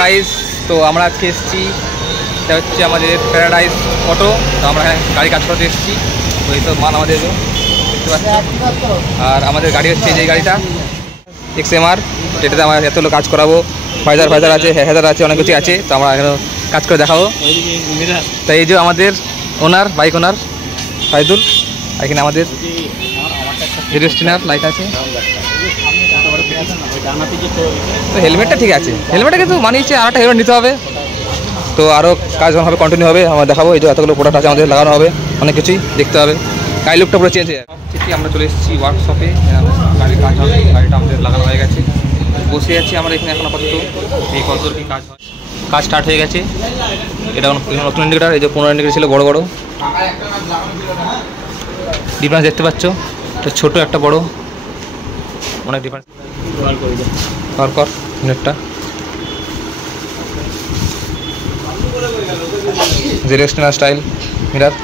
Guys, তো আমরা আজকে এসেছি, এটা হচ্ছে আমাদের প্যারাডাইস অটো। তো আমরা এখানে গাড়ি কাজ করতে এসেছি। তো এই তো মাল আমাদের দেখতে পাচ্ছি। আর আমাদের গাড়ি হচ্ছে যে গাড়িটা XMR, যেটাতে আমরা এতগুলো কাজ করাবো। ফাইজার আছে, হেদার আছে, অনেক কিছু আছে। তো আমরা এখানে কাজ করে দেখাবো। তো এই যে আমাদের ওনার, বাইক ওনার ফাইদুল। এখানে আমাদের রেজিস্ট্রেশনার লাইট আছে। তো হেলমেটটা ঠিক আছে, হেলমেটটা কিন্তু মানিয়েছে, আর একটা হেলমেট নিতে হবে। তো আরও কাজ হবে, কন্টিনিউ হবে, আমরা দেখাবো। এই যে এতগুলো প্রোডাক্ট আছে আমাদের, লাগানো হবে, অনেক কিছুই দেখতে হবে। গাড়ি লুকটা পুরো চেঞ্জ হয়ে যাবে। ঠিক আমরা চলে এসেছি ওয়ার্কশপে, গাড়ির কাজ হবে। গাড়িটা আমাদের লাগানো হয়ে গেছে, বসে আছি আমরা এখানে এখন আপাতত। এই কতদূর কী কাজ হয়, কাজ স্টার্ট হয়ে গেছে। এটা নতুন ইন্ডিকেটার, এই যে 15 ইন্ডিকেটার ছিল বড় বড়। ডিফারেন্স দেখতে পাচ্ছ, এটা ছোটো একটা বড়, অনেক ডিফারেন্স। কর নেটটা জেরেস্টনার স্টাইল মিরার।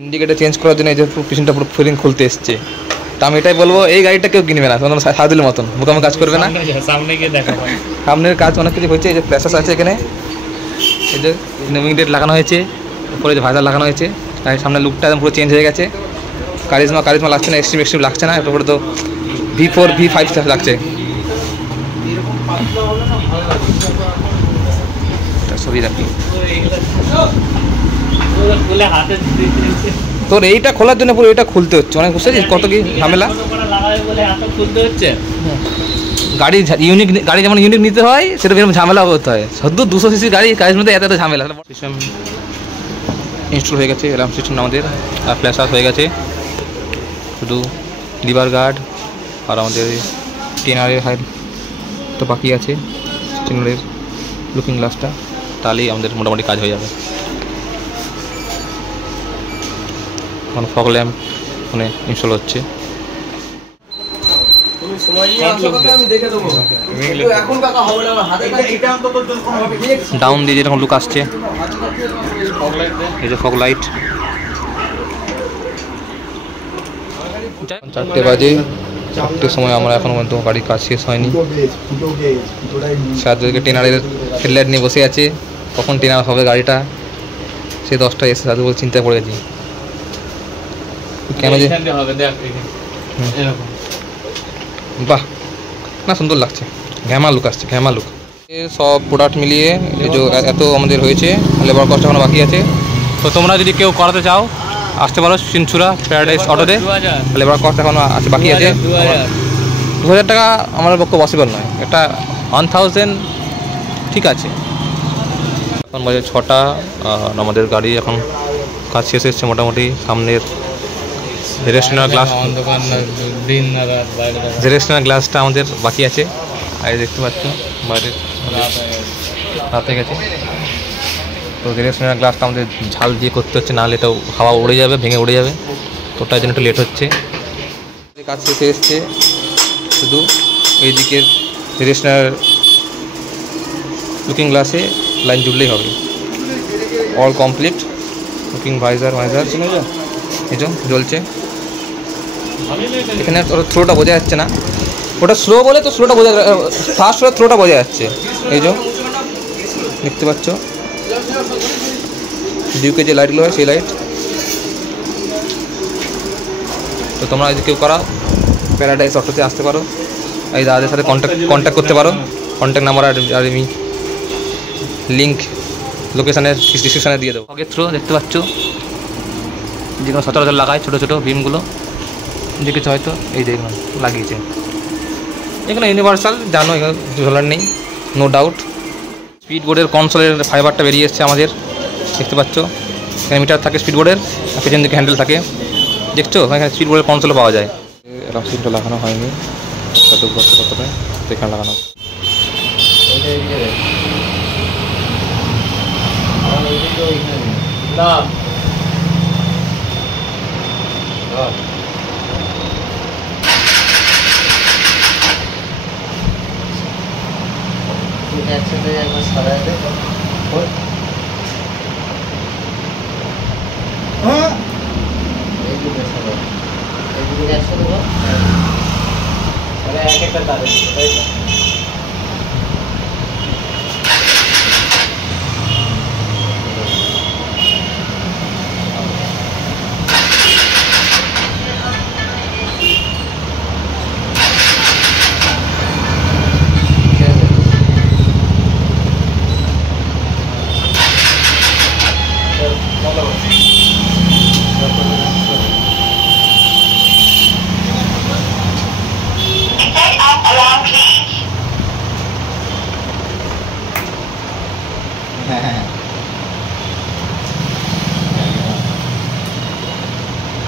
ইন্ডিকেটার চেঞ্জ করার জন্য এই যে পিছনটা পুরো ফিলিং খুলতে এসছে। তো আমি এটাই বলবো, এই গাড়িটা কেউ কিনবে না, তোমার সাদিলের মতন মোকামে কাজ করবে না। সামনে গিয়ে দেখা, সামনের কাজ অনেক কিছু হয়েছে। এই যে ফ্ল্যাশাস আছে এখানে, এই যে নেভিং ডেট লাগানো হয়েছে, উপরে যে ভাইজার লাগানো হয়েছে। গাড়ির সামনে লুকটা একদম পুরো চেঞ্জ হয়ে গেছে। কারিজমা লাগছে না, এক্সট্রিম লাগছে না। এরপরে তো V4 V5 লাগছে। ছবি রাখি তোর এইটা খোলার জন্য পুরো এটা খুলতে হচ্ছে, অনেক বুঝতে পারছিস কত কি ঝামেলা। গাড়ি ইউনিক, গাড়ি যেমন ইউনিক নিতে হয়, সেটা এরকম ঝামেলা করতে হয়। সদ্য 200 সিসি গাড়ি, গাড়ির মধ্যে এত ঝামেলা। সিস্টেম ইনস্টল হয়ে গেছে, অ্যালার্ম সিস্টেম আমাদের, আর ফ্ল্যাশ আউট হয়ে গেছে। শুধু লিভার গার্ড আর আমাদের টেনারের হাইড তো বাকি আছে। টেনারের লুকিং গ্লাসটা, তাহলেই আমাদের মোটামুটি কাজ হয়ে যাবে। এখন ফগ ল্যাম্প মানে ইনস্টল হচ্ছে। ডাউন দিয়ে যেরকম লুক আসছে, এই যে ফগ লাইট। 4টে বাজে, 4টের সময় আমরা এখনো পর্যন্ত গাড়ির কাজ শেষ হয়নি। সাথে টেনারের হেডলাইট নিয়ে বসে আছে, কখন টেনার হবে গাড়িটা। সে 10টায় এসে সাথে বলে চিন্তায় পড়ে গেছি কেন যে বাহ না, সুন্দর লাগছে, ঘ্যামা লুক আসছে, ঘ্যামা লুক। সব প্রোডাক্ট মিলিয়ে এই যে এত আমাদের হয়েছে, লেবার কস্ট এখনো বাকি আছে। তো তোমরা যদি কেউ করাতে চাও আসতে পারো চিনচুরা প্যারাডাইস অটোতে। লেবার কস্ট এখনো আছে, বাকি আছে। 2000 টাকা আমার পক্ষে পসিবল নয়, একটা 1000 ঠিক আছে। এখন বাজে 6টা, আর আমাদের গাড়ি এখন কাজ শেষ এসছে মোটামুটি। সামনের জেরেস্টনার গ্লাসটা আমাদের বাকি আছে। আর দেখতে পাচ্ছ বাইরের রাত হয়ে গেছে। তো জেরেস্টনার গ্লাসটা আমাদের ঝাল দিয়ে করতে হচ্ছে, নাহলে এটাও হাওয়া উড়ে যাবে, ভেঙে উড়ে যাবে। তো তাই জন্য একটু লেট হচ্ছে। কাজ শেষে এসছে, শুধু এই দিকের জেরেস্টনার লুকিং গ্লাসে লাইন জুড়লেই হবে। All complete. লুকিং ভাইজার এই যে জ্বলছে। এখানে ওর থ্রোটা বোঝা যাচ্ছে না, ওটা স্লো বলে তো স্লোটা বোঝা, ফাস্ট হলে থ্রোটা বোঝা যাচ্ছে। এই যে দেখতে পাচ্ছ ডিউকে যে লাইটগুলো হয়, সেই লাইট। তো তোমরা যদি কেউ করাও প্যারাডাইস অটোতে আসতে পারো, এই দাদাদের সাথে কন্ট্যাক্ট করতে পারো। কন্ট্যাক্ট নাম্বার আর আমি লিঙ্ক লোকেশানের ডিসক্রিপশানে দিয়ে দেবো। আগের থ্রো দেখতে পাচ্ছ, যেগুলো সচরাচর লাগায় ছোটো ছোটো বিমগুলো, দেখেছো হয়তো, এই যে এগুলো লাগিয়েছে। এগুলো ইউনিভার্সাল, জানো, এগুলো ঝোলার নেই, নো ডাউট। স্পিড বোর্ডের কনসোলের ফাইবারটা বেরিয়ে এসছে আমাদের, দেখতে পাচ্ছ। এখানে মিটার থাকে স্পিড বোর্ডের, পেছন দিকে হ্যান্ডেল থাকে, দেখছো। এখানে স্পিড বোর্ডের কনসোলও পাওয়া যায়। এরকম সিটটা লাগানো হয়নি, কতটা এখানে লাগানো। একসাথে একবার সারাই দে। এই দিকে সারাই, এই দিকে একশো দেবো, মানে এক একটা তারে তাই তো?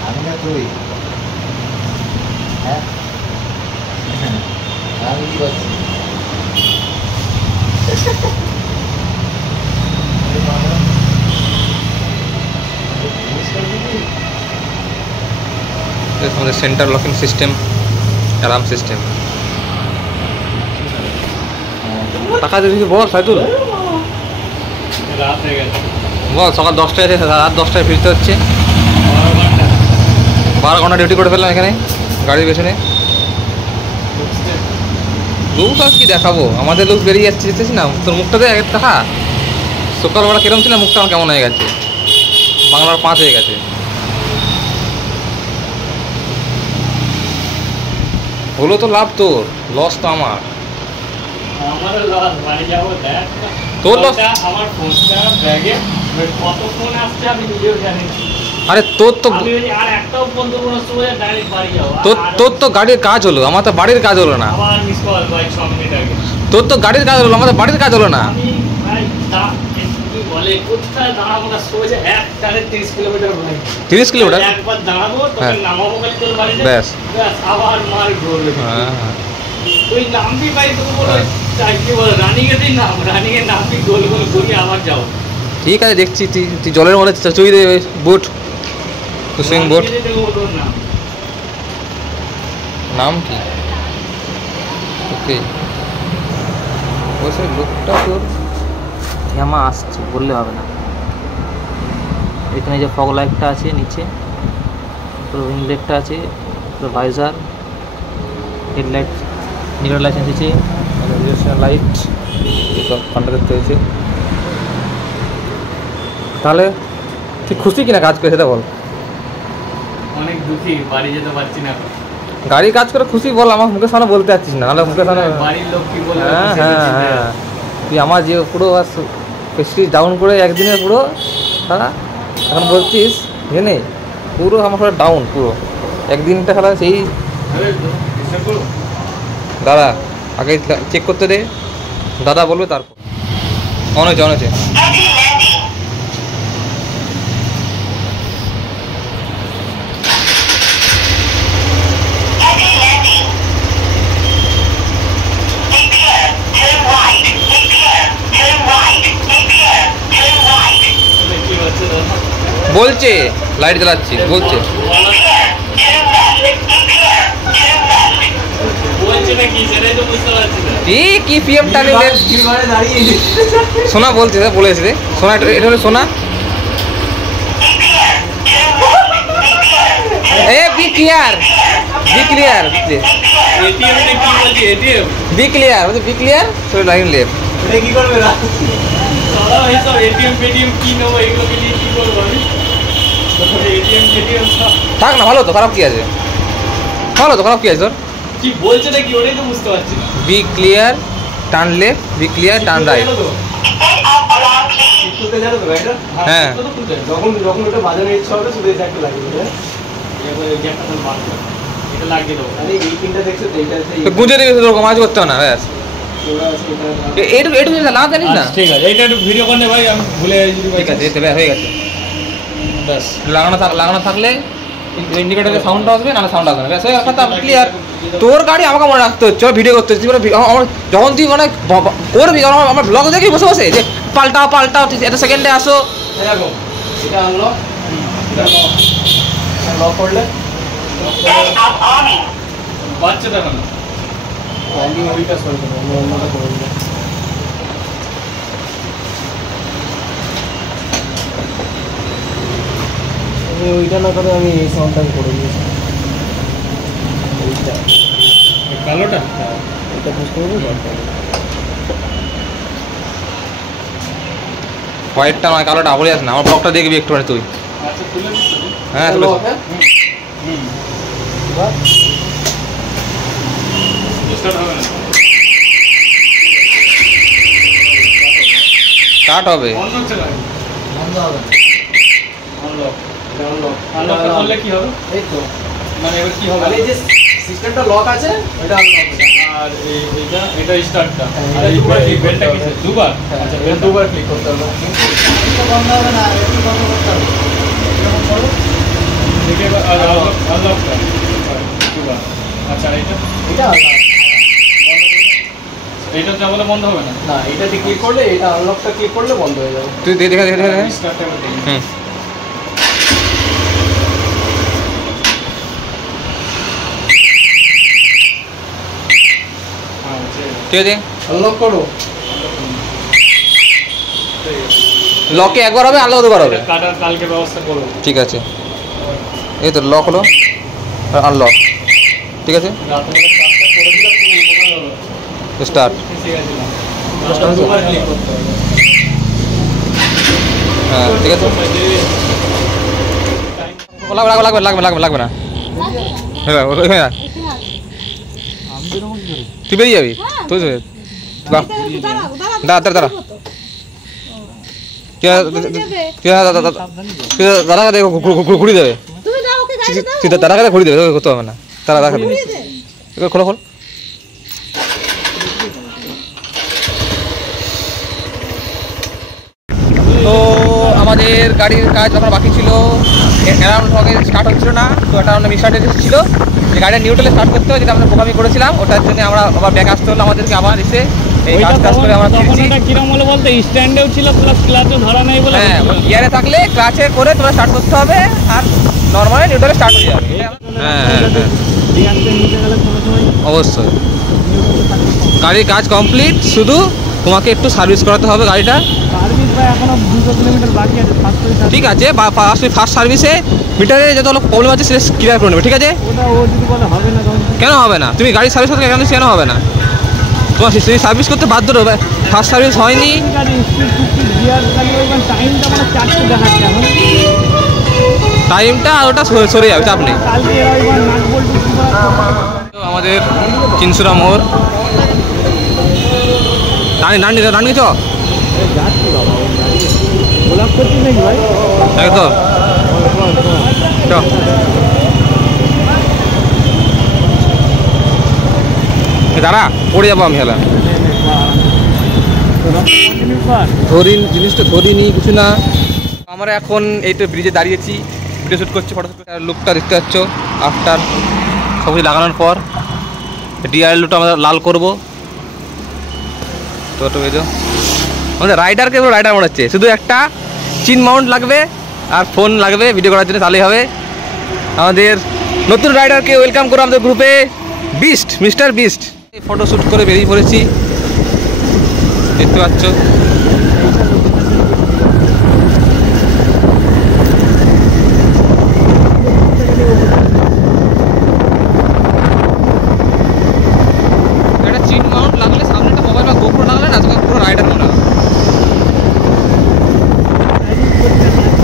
আমি না তুই, হ্যাঁ আমি কি করছি? আমাদের centre locking system, alarm system. টাকা দিয়েছি বল সাইদুল, রাত হয়ে গেছে, বল সকাল 10টায় এসে রাত 10টায় ফিরতে হচ্ছে। 12 ঘন্টা ডিউটি করে ফেললাম এখানে গাড়ির পেছনে। লুক আর কি দেখাবো, আমাদের লুক বেরিয়ে যাচ্ছে, যেতেছি না তোর মুখটাতে এক দেখা। সকালবেলা কিরম ছিল মুখটা আমার কেমন হয়ে গেছে, বাংলার 5 হয়ে গেছে। হলো তো লাভ তোর, লস তো আমার। আমারও লস, বাড়ি যাবো দেখ তোর লস, আমার ফোনটা ব্যাগে কত ফোন আসছে আমি নিজেও জানি না। আরে তোর তো আমি আর একটাও ফোন দেবো না, সময় ডাইরেক্ট বাড়ি যাবো। তোর তো গাড়ির কাজ হলো, আমার তো বাড়ির কাজ হলো না। আবার মিস কল ভাই 6 মিনিট আগে। তোর তো গাড়ির কাজ হলো, আমার তো বাড়ির কাজ হলো না। আমি ভাই কি বলে কোথায় দাঁড়াবো না, সোজা 30 কিলোমিটার ভাই। 30 কিলোমিটার? একবার দাঁড়াবো হ্যাঁ। তখন নামাবো খালি তোর বাড়িতে, ব্যাস। আবার মার ঘুরবে। হ্যাঁ তুই নামবি ভাই, তোকে বলে কি বলে রানিং এতেই নাম, রানিং এ নামবি, গোল গোল ঘুরি আবার যাও। ঠিক আছে, দেখছি তুই জলের মধ্যে চুই দে বুট, সুইং বোট। তোর নাম নাম কি? ওকে, ওই লোকটা তোর হেমা আসছে বললে হবে না। এখানে যে ফগ লাইটটা আছে নিচে, তোর উইং লাইটটা আছে, তোর ভাইজার, হেডলাইট, নিউট্রাল লাইসেন্স আছে, লাইট, এসব ফান্ডা দেখতে হয়েছে। তাহলে তুই খুশি কিনা কাজ করে সেটা বল। অনেক দুঃখী, বাড়ি যেতে পারছি না। গাড়ি কাজ করে খুশি বল, আমার মুখের সামনে বলতে পারছিস না, নাহলে মুখের সামনে। বাড়ির লোক কি বলবে? হ্যাঁ হ্যাঁ হ্যাঁ, তুই আমার যে পুরো প্রেস্টিজ ডাউন করে একদিনে পুরো দাদা, এখন বলছিস জেনে পুরো আমার পুরো ডাউন, পুরো একদিনটা খেলা সেই। দাদা আগে চেক করতে দে, দাদা বলবে তারপর। অন হয়েছে, অন হয়েছে। বলছে লাইট জ্বালাচ্ছি বলছে। কি পিএম টানে সোনা বলছে, বলেছে সোনা, এটা হলো সোনা। এ B clear, B clear, B clear, B clear, so line left. এটা কি করবে না এইসব এটিএম পেটিএম কি নেবো, এগুলো নিয়ে কি করবো আমি? এটিএম পেটিএম থাক না, ভালো তো, খারাপ কি আছে? ভালো তো, খারাপ কি আছে তোর? কি বলছে নাকি ওটাই তো বুঝতে পারছি না। Be clear, turn left, be clear, turn right. জানো তো গাড়িটা? হ্যাঁ। যখন যখন ওটা বাজানোর ইচ্ছা হবে শুধু এই একটা লাগিয়ে দেবে, এবার এই একটা তো মারতে এটা লাগিয়ে দেবো। আরে এই পিনটা দেখছো তো, এটা তো গুঁজে দিবি, তোর কাজ করতে হবে না, ব্যাস। এইটুকু লাভ জানিস না? ঠিক আছে, এইটা একটু ভিডিও করে ভাই, আমি ভুলে যাই যদি। ঠিক আছে, হয়ে গেছে। ব্যাস লাগানো থাকলে ইন্ডিকেটারে সাউন্ড আসবে, না সাউন্ড আসবে না, ব্যাস হয়ে কথা ক্লিয়ার। তোর গাড়ি আমাকে মনে রাখতে হচ্ছে, ভিডিও করতে হচ্ছে। আমার যখন তুই মানে করবি, যখন আমার ব্লগ দেখি বসে বসে যে পাল্টাও পাল্টাও, এটা সেকেন্ডে আসো। এরকম এটা আনলো, এটা লক করলে বাচ্চা দেখো না, আমি ওইটা সরি করবো, আমি অন্যটা করে দেবো। আমি ওইটা না করে আমি এই সাউন্ডটা করে দিয়েছি। কালোটা এটা বুঝতে হবে। হোয়াইটটা নয়, কালোটা বলে যাস না, আমার ব্লগটা দেখবি একটুখানি তুই। আচ্ছা তুলে দিচ্ছি। হ্যাঁ তুলে স্টার্ট হবে না, স্টার্ট হবে। বন্ধ হচ্ছে না, বন্ধ হবে না। আনলক আনলকটা করলে কি হবে? এই তো মানে এবার কি হবে, এই যে সিস্টেমটা লক আছে এটা আনলক, আর এটা স্টার্টটা, আর এই বেলটা কি দুবার? আচ্ছা বেল দুবার ক্লিক করতে হবে, এটা বন্ধ হবে না, এটা বন্ধ করতে হবে। এরকম করো, দেখে আনলকটা দুবার। আচ্ছা এটা এইটা যা বলে বন্ধ হবে না, না এটাতে ক্লিক করলে, এটা আনলকটা ক্লিক করলে বন্ধ হয়ে যাবে। তুই দেখা স্টার্টটা করে দিই। ঠিক আছে, আনলক করো। লকে একবার হবে, আনলক দুবার হবে। কাটার কালকে ব্যবস্থা করব। ঠিক আছে, এই তো লক হলো আর আনলক। ঠিক আছে, রাতে কাজটা করে দিলে খুব উপকার হলো। স্টার্ট। দুবার ক্লিক করতে হবে। হ্যাঁ ঠিক আছে, লাগবে লাগবে লাগবে লাগবে না। হ্যাঁ তুই বেরিয়ে যাবি, তুই দাঁড়া দাঁড়া দাঁড়া, দাদা দেখো ঘুরিয়ে দেবে, তুই দাদা কাছে ঘুরিয়ে দেবে, করতে হবে না, তারা দেখা দেবে। খোলো খোল। তো আমাদের গাড়ির কাজ যখন বাকি ছিল, অ্যারাউন্ড স্টার্ট হচ্ছিল না, তো একটা আমরা মিস্টার্ট ছিল যে গাড়িটা নিউট্রালে স্টার্ট করতে হবে, যেটা আমরা বোকামি করেছিলাম, ওটার জন্য আমরা আবার ব্যাক আসতে হলো আমাদেরকে, আবার এসে এই কাজ টাজ করে আমরা ফিরছি। কিরম হলো বলতে, স্ট্যান্ডেও ছিল প্লাস ক্লাচও ধরা নেই বলে। হ্যাঁ, গিয়ারে থাকলে ক্লাচে করে তোমরা স্টার্ট করতে হবে, আর নর্মালি নিউট্রালে স্টার্ট হয়ে যাবে। হ্যাঁ হ্যাঁ হ্যাঁ অবশ্যই, গাড়ির কাজ কমপ্লিট, শুধু তোমাকে একটু সার্ভিস করাতে হবে গাড়িটা। এখনো 200 কিলোমিটার বাকি আছে, ঠিক আছে, ফার্স্ট সার্ভিসে মিটারে যত প্রবলেম আছে সেটা ক্লিয়ার করে নেবে। ঠিক আছে, ওটা ও যদি বলে হবে না, কেন হবে না? তুমি গাড়ি সার্ভিস করতে কেন হবে না? তোমার তুমি সার্ভিস করতে বাধ্য হবে, ফার্স্ট সার্ভিস হয়নি। টাইমটা আর ওটা সরে যাবে, চাপ নেই। আমাদের চিনসুরা মোড়, রানি চ একদম দাঁড়া, পড়ে যাবো আমি। হেলা জিনিসটা ধরিনি কিছু না। আমরা এখন এই তো ব্রিজে দাঁড়িয়েছি, ভিডিও শ্যুট করছি, ফটো শ্যুট করছি। লুকটা দেখতে পাচ্ছ আফটার সব কিছু লাগানোর পর। ডিআর লুকটা আমরা লাল করবো। তো আমাদের রাইডারকে পুরো রাইডার মনে হচ্ছে, শুধু একটা চিন মাউন্ট লাগবে আর ফোন লাগবে ভিডিও করার জন্য, তাহলেই হবে। আমাদের নতুন রাইডারকে ওয়েলকাম করো আমাদের গ্রুপে, beast, mister beast. Photo shoot করে বেরিয়ে পড়েছি, দেখতে পাচ্ছ। একটা চিন মাউন্ট লাগলে, সামনে একটা মোবাইল বা গোপ্রো লাগলে না, তোকে পুরো রাইডার মনে হয়।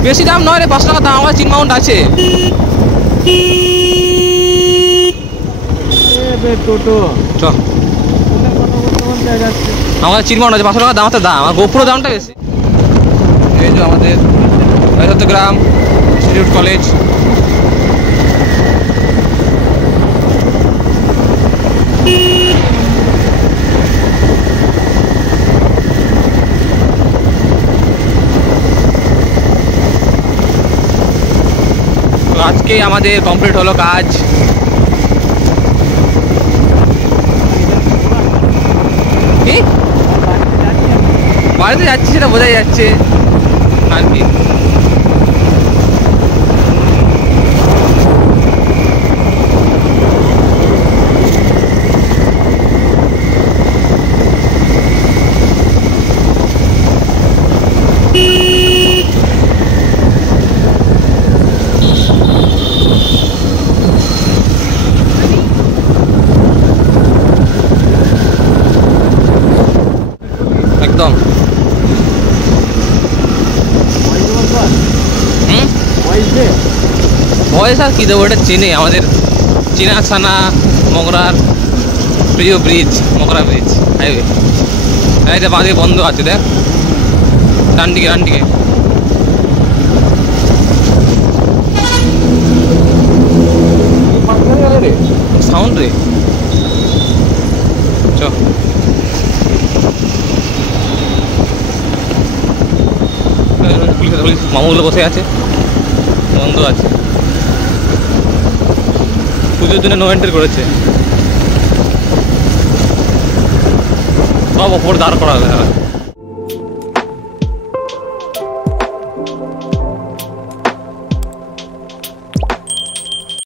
বেশি দাম নয় রে, 5 টাকা দাম, আমার চিন মাউন্ট আছে। চ আমাদের চিন মাউন্ট আছে, 500 টাকা দাম, তো দাম, আর গোপ্রো দামটা বেশি। এই যে আমাদের চট্টগ্রাম ইনস্টিটিউট কলেজ। তো আজকে আমাদের কমপ্লিট হলো কাজ। কি বাড়িতে যাচ্ছি সেটা বোঝাই যাচ্ছে আর কি। একদম। হুম, ভয়েস আর কি দেবো, এটা চেনে আমাদের চিনাছানা মগরার প্রিয় ব্রিজ, মগরা ব্রিজ হাইওয়ে। এই যে বাঁদিকে বন্ধ আছে, দেখ ডান দিকে ডান দিকে। সাউন্ড রে চ মামুগুলো বসে আছে, বন্ধ আছে, পুজোর জন্য নো এন্ট্রি করেছে, সব ওপর দাঁড় করা হবে।